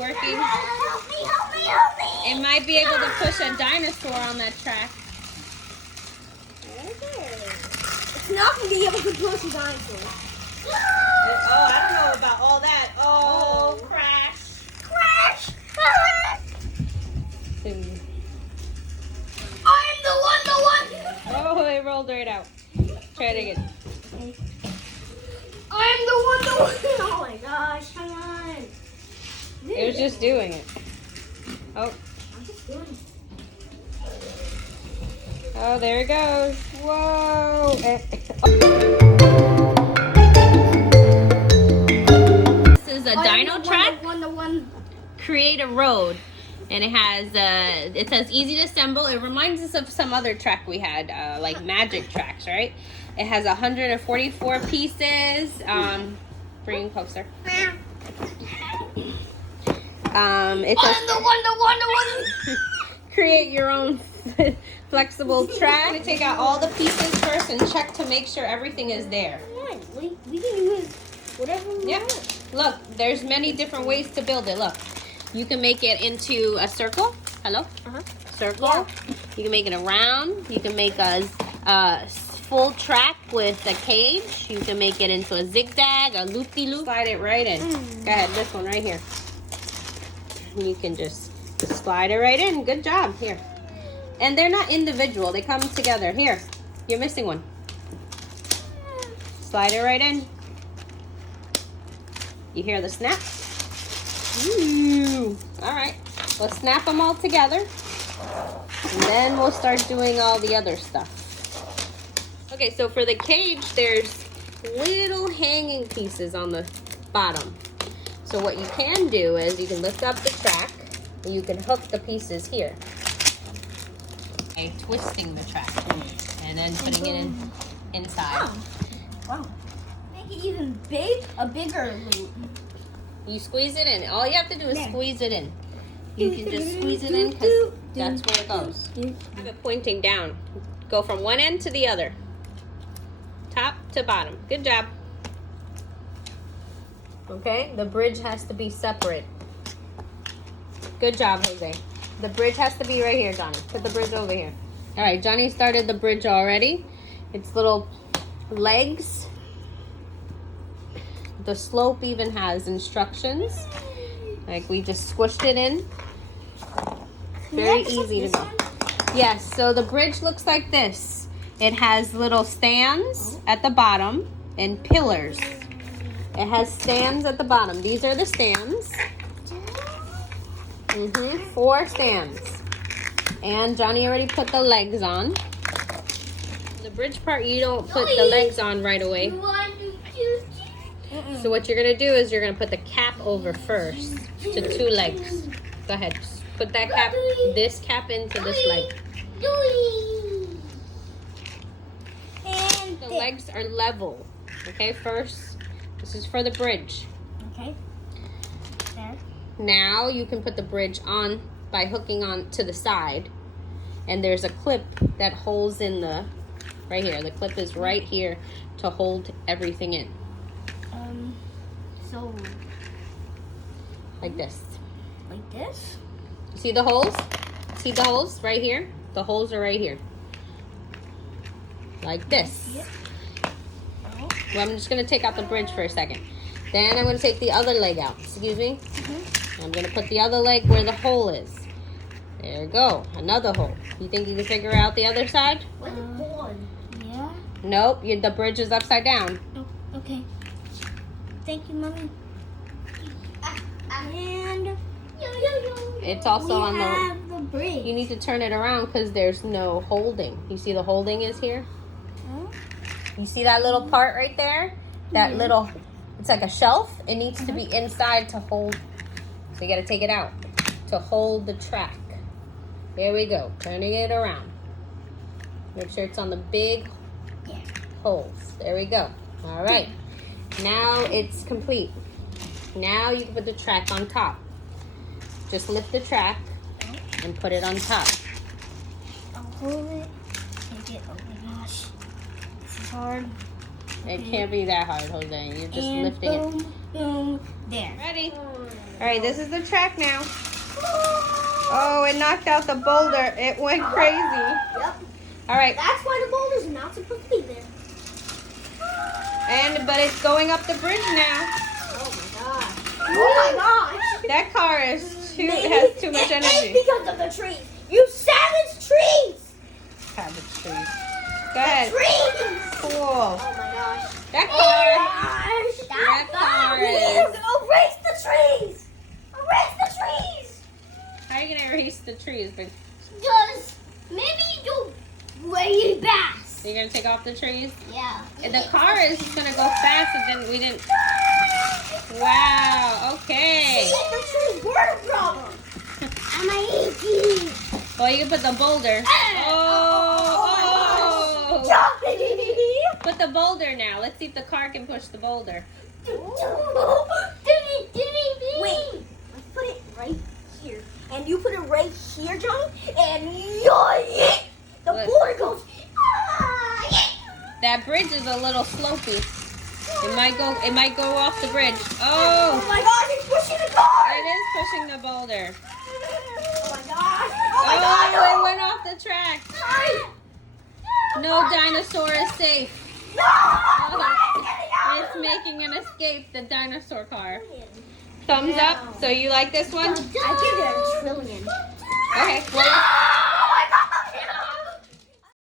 working. Help me, help me, help me. It might be able to push a dinosaur on that track. It's not going to be able to push a dinosaur. Oh, I don't know about all that. Oh, crash. Crash. Hmm. I'm the one. Oh, it rolled right out. Try it again. I'm the one. Oh my gosh, come on. It was just doing it. Oh. I'm just doing it. Oh, there it goes. Whoa. This is a dino track. The one. Create a road. And it has, it says easy to assemble. It reminds us of some other track we had, like magic tracks, right? It has 144 pieces. Bring it closer. It says The one. create your own flexible track. I'm gonna take out all the pieces first and check to make sure everything is there. We can use whatever we Yep. want. Look, there's many different ways to build it. Look, you can make it into a circle. Hello? Circle. Yeah. You can make it a round. You can make a full track with a cage. You can make it into a zigzag, a loop-de-loop. Slide it right in. Go ahead, this one right here. You can just slide it right in. Good job. Here. And they're not individual. They come together. Here. You're missing one. Slide it right in. You hear the snap? Ooh. All right. We'll snap them all together. And then we'll start doing all the other stuff. Okay, so for the cage, there's little hanging pieces on the bottom. So what you can do is you can lift up the track and you can hook the pieces here. Okay, twisting the track and then putting it inside. Wow. Make it even a bigger loop. You squeeze it in. All you have to do is squeeze it in. You can just squeeze it in because that's where it goes. Have it pointing down. Go from one end to the other. Top to bottom. Good job. Okay, the bridge has to be separate. Good job, Jose. The bridge has to be right here, Johnny. Put the bridge over here. All right, Johnny started the bridge already. It's little legs. The slope even has instructions. Like we just squished it in. Very easy to go. Yes, so the bridge looks like this. It has little stands at the bottom and pillars. It has stands at the bottom. These are the stands. 4 stands. And Johnny already put the legs on. The bridge part, you don't put the legs on right away. So what you're going to do is you're going to put the cap over first to 2 legs. Go ahead. Put that cap, this cap into this leg. And the legs are level. Okay, first, this is for the bridge. Okay. There. Now you can put the bridge on by hooking on to the side. And there's a clip that holds in the, right here. The clip is right here to hold everything in. So. Like this. Like this? See the holes? See the holes right here? The holes are right here. Like this. Yep. Well, I'm just going to take out the bridge for a second. Then I'm going to take the other leg out. Excuse me. I'm going to put the other leg where the hole is. There you go. Another hole. You think you can figure out the other side? What's the one? Yeah. Nope. The bridge is upside down. Oh, okay. Thank you, Mommy. And It's also on the bridge. You need to turn it around because there's no holding. You see the holding is here? You see that little part right there? That little, it's like a shelf. It needs to be inside to hold. So you got to take it out to hold the track. There we go. Turning it around. Make sure it's on the big holes. There we go. All right. Now it's complete. Now you can put the track on top. Just lift the track and put it on top. I'll hold it. Take it. Oh my gosh. This is hard. It can't be that hard, Jose. You're just lifting it. Boom, there. Ready? All right, this is the track now. Oh, it knocked out the boulder. It went crazy. Yep. All right. That's why the boulder's not supposed to be there. But it's going up the bridge now. Oh my gosh. Oh my gosh. That car has too much energy. It's because of the trees. You savage trees. Savage trees. Go ahead. Trees. Cool. Oh my gosh. That Oh car. my gosh. That car We is. need to erase the trees. Erase the trees. How are you gonna erase the trees? Just maybe you'll way fast. You're gonna take off the trees? Yeah. And the car is gonna go fast, and then we didn't. Wow. Okay. See, the trees were a problem. Am I eating? Well, you can put the boulder. Oh. Put the boulder now. Let's see if the car can push the boulder. Wait, let's put it right here. And you put it right here, Johnny. And yoink! The boulder goes. That bridge is a little slopey. It might go off the bridge. Oh Oh, my gosh, it's pushing the car! it is pushing the boulder. Oh my gosh! Oh my god! Oh, it went off the track. No dinosaur is safe. No! It's making an escape, the dinosaur car. Thumbs up. So you like this one? I give it a trillion. Okay. Well,